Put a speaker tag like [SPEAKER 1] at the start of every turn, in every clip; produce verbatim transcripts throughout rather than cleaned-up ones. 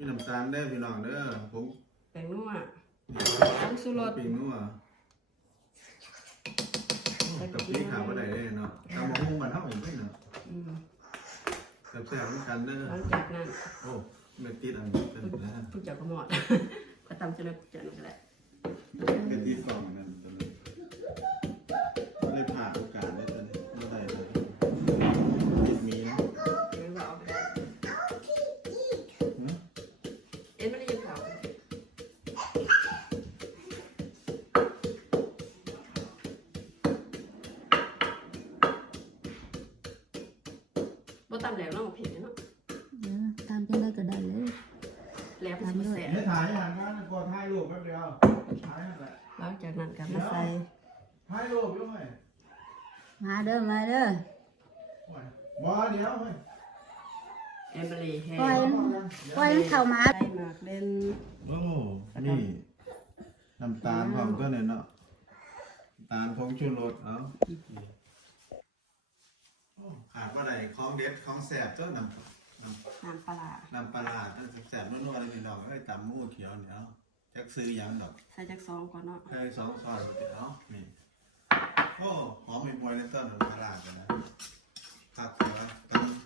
[SPEAKER 1] น้ำตาลได้พี่น้องเด้อผม
[SPEAKER 2] แป้งนัวน้ำสุรส
[SPEAKER 1] ปิ้งนัวกับพี่ขาวก็ได้เลยเนาะทำมาหุ้งมันเท่าอีกด้วยเนาะแซ่บๆเหมือนกันเด้อ
[SPEAKER 2] หลังจากนั้น
[SPEAKER 1] โอ้ไม่ติดอันนี้เป็นนะ
[SPEAKER 2] ผู้เจ้าก็หมดก็ตำจะเลยจะนั่นก็ได้
[SPEAKER 1] กระติดกล่องนั่นตัวนี้ได้ผ่าโอกาสได้ตัวนี้ไม่ได้เลยติดมีนะ
[SPEAKER 2] หรือว่าเอาไปได้เอ็นไม่ได้ยินข่าวบ่ตำแล้วเนาะเผ็ดเนาะ
[SPEAKER 3] ตามจังได้ก็ได้เลย
[SPEAKER 2] แล้วทำด้วย
[SPEAKER 1] ไม่ถ่ายอย่างนั้นกดถ่ายรูปแป๊บเดียวถ่ายนั่นแหละ
[SPEAKER 2] หลังจากนั้นก็มาใส่
[SPEAKER 1] ถ่ายรูปยุ่งไหม
[SPEAKER 3] มาเด้อมาเด้อ
[SPEAKER 1] บ่เดี๋ยวเฮ้ย
[SPEAKER 2] เอมิลี่แฮร์
[SPEAKER 3] ปล่อยปล่อยมันเข้ามา
[SPEAKER 2] ใส่หมากเล่น
[SPEAKER 1] โอ้นี่น้ำตาลพร้อมก็เนี่ยเนาะตาลผงชูรสเอาขาดว่าใดของเด็ดของแสบเจ้าน้ำน้ำ
[SPEAKER 2] น้ำปลา
[SPEAKER 1] น้ำปลาทั้งแสบนัวๆเลยพี่น้องเอ้ยตำมูเขียวเนี่ยจักซื้อยังดอก
[SPEAKER 2] ใส่จักซองก่อนเนาะ
[SPEAKER 1] ใส่สองซอยเดี๋ยวนี่โอ้หอมมีบวยในต้นน้ำปลาเลยนะผักเขียวต้น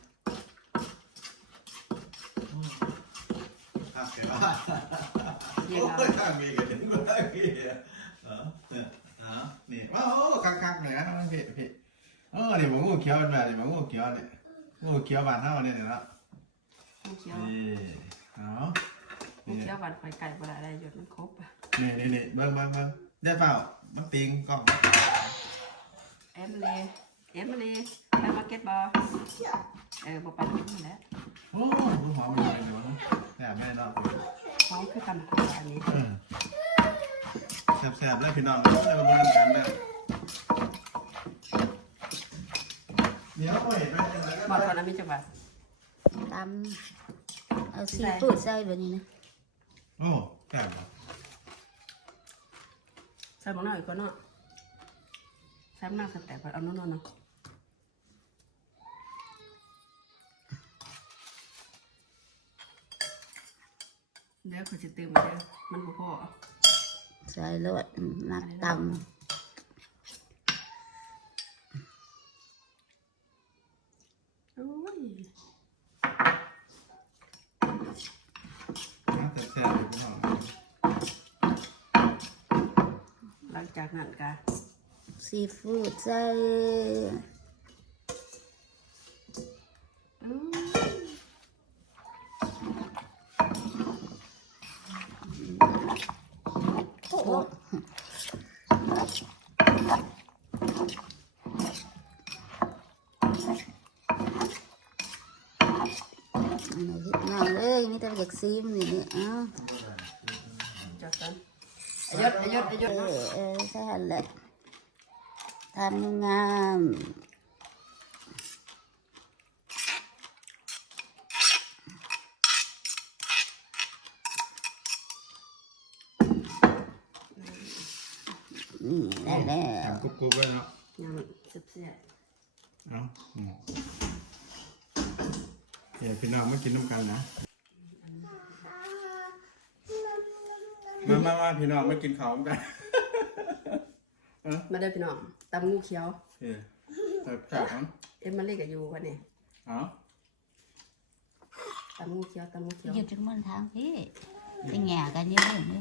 [SPEAKER 1] ผักเขียวโอ้ยทางมีกันถึงเมื่อกี้เออเนี่ยอ๋อนี่ว้าวคักๆเลยนะน้องพี่พี่เออเนี่ยมันงูเขียวเป็นแบบนี้มันงูเขียวเนี่ยงูเขียวบานเท่าเนี่ยเนาะ
[SPEAKER 2] งูเขียว
[SPEAKER 1] นี่เนาะ
[SPEAKER 2] งูเขียวบานไข่ไก่ปลาอะไรหยดมันครบอ่ะ
[SPEAKER 1] นี่นี่นี่เบิ้งเบิ้งเบิ้งได้เปล่ามันติงกล้อง
[SPEAKER 2] เอ็มเล่เอ็มเล่ไปมาร์เก็ตบอลเออบอกไปนี่แหละ
[SPEAKER 1] โอ้คุณหอมมันเลยเดี๋ยวนะแซ่บไม่ได้หรอก
[SPEAKER 2] หอมคือกันอันนี้
[SPEAKER 1] แซ่บๆแล้วพี่น้องเราไม่ได้มากันนะเดี๋ยวไปไป
[SPEAKER 2] บอลตอนนั้นมีจังหวัด
[SPEAKER 3] ตำเอาซีฟู้ดใส่แบบนี้นะ
[SPEAKER 1] โอ้แซ่บ
[SPEAKER 2] ใส่หม้อหน่อยก็เนาะใส่มากแต่เอาโน่นๆเนาะเดี๋ยวคือจะตื่นมาเดี๋ยวมันบุพอ
[SPEAKER 3] ใส่รสนักตำ
[SPEAKER 2] โอ้ย
[SPEAKER 1] แซ่บๆพี่น้อง
[SPEAKER 2] หลังจากนั้นก็
[SPEAKER 3] ซีฟู้ดใส่
[SPEAKER 2] โอ้โห
[SPEAKER 3] น้องเอ้ยนี่ต้องอยากซีมนี่นี่อ้าว
[SPEAKER 2] จัดกันอายุอายุอายุ
[SPEAKER 3] เออเออใช่แหละทำงามนี่ได้แล้ว
[SPEAKER 1] กุ๊บกุ๊บเลยเนาะ
[SPEAKER 2] ยังเสียบเสีย
[SPEAKER 1] เนาะเดี๋ยวพี่น้องมากินน้ำกันนะมามามาพี่น้องมากินข้าวกัน
[SPEAKER 2] มาได้พี่น้องตำงูเขียว
[SPEAKER 1] เออแต่จากนั้น
[SPEAKER 2] เอ็มมาเล่กับยูวันนี้
[SPEAKER 1] อ๋อ
[SPEAKER 2] ตำงูเขียวตำงูเขียว
[SPEAKER 3] อยู่จังมันทางพี่ไปแง่กันเยอะเลย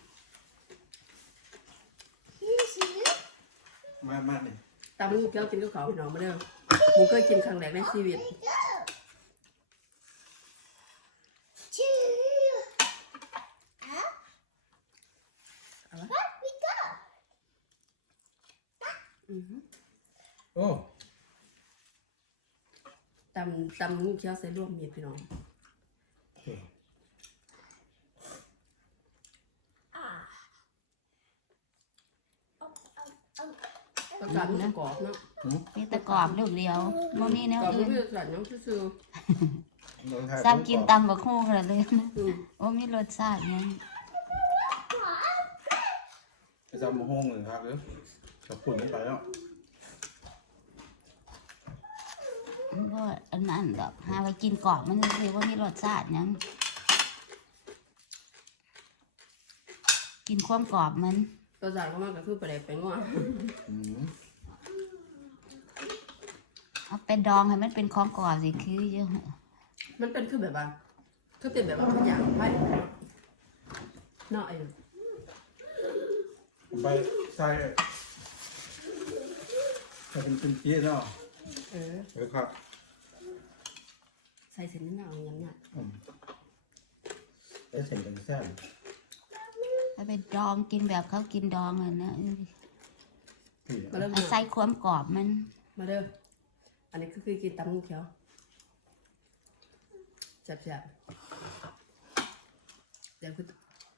[SPEAKER 1] มามาเลย
[SPEAKER 2] ตำงูเขียวกินกับเขาพี่น้องมาเด้อผมเคยกินครั้งแรกในชีวิต
[SPEAKER 1] โอ้
[SPEAKER 2] ตำตำงูเขียวใส่ร่วมมีพี่น้องตะกร้ามันกรอบเนาะ
[SPEAKER 3] มีตะกรอบลูกเดียวโมนี่แนวอื่น
[SPEAKER 2] ตะกร้าน้ำซื่อ
[SPEAKER 3] ซ้ำกินตำบักฮู้ขนาดเลยนะโอ้มีรสชาติยัง
[SPEAKER 1] จะจำมาห้องหนึ่งครับเด้อกับปุ่นนี้ไปแล้ว
[SPEAKER 3] ก็อันนั้นดอกหาไปกินกรอบมันคือว่ามีรสชาติยังกินความกรอบมัน
[SPEAKER 2] ตัวสารก็มันก็คือไปเลยไปงัว
[SPEAKER 1] อืม
[SPEAKER 3] เอาไปดองให้มันเป็นของกรอบสิคือเยอะ
[SPEAKER 2] มันเป็นคือแบบว่าคือเป็นแบบว่าทุกอย่างไปเนาะไอ้
[SPEAKER 1] ไปใส่ใส่เป็นเป็นเจี๊ยเนาะ
[SPEAKER 2] เออ
[SPEAKER 1] เออครับ
[SPEAKER 2] ใส่เส้นนิดหน่อยอย่างนั้น
[SPEAKER 1] อืมได้เสร็จกันแซ่บ
[SPEAKER 3] เอาไปดองกินแบบเขากินดองเลยนะ
[SPEAKER 1] พี่
[SPEAKER 2] มาเริ่ม
[SPEAKER 3] เอาใส่ความกรอบมัน
[SPEAKER 2] มาเด้ออันนี้คือคือกินตำงูเขียวแซ่บๆเดี๋ยวคือ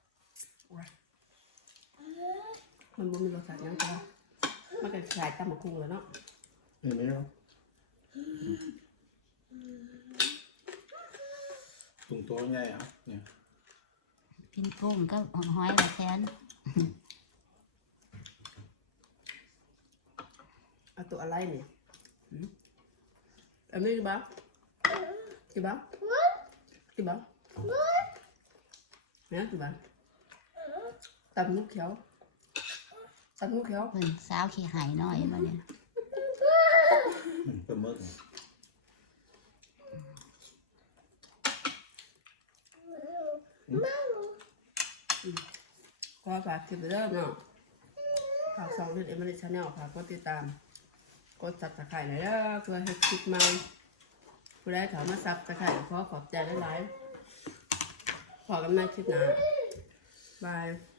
[SPEAKER 2] มันบ่มีรสชาติยังไงมันก็คล้ายตำมะคุงเลยเนาะ
[SPEAKER 1] เห็นไหมเนาะตุ่งตัวง่ายอ่ะเนี่ย
[SPEAKER 3] กินกุ้งก็หอยละแทน
[SPEAKER 2] เอาตัวอะไรเนี่ยอันนี้กี่บ้ากี่บ้ากี่บ้าเนี่ยกี่บ้าตำงูเขียวตำงูเขียว
[SPEAKER 3] เพิ่นสาวขี้หายหน่อยมาเนี่ย
[SPEAKER 1] อืมเป็นเมื่อไง
[SPEAKER 2] ก็ฝากคลิปไปเริ่มเนาะฝากสองเดือนเอ็มเอชแนลฝากกดติดตามกดซับสไครต์หน่อยเด้อเพื่อให้คลิปใหม่ผู้ใดถามมาซับสไครต์ขอขอบใจหลายๆขอกันใหม่คลิปหน้าบาย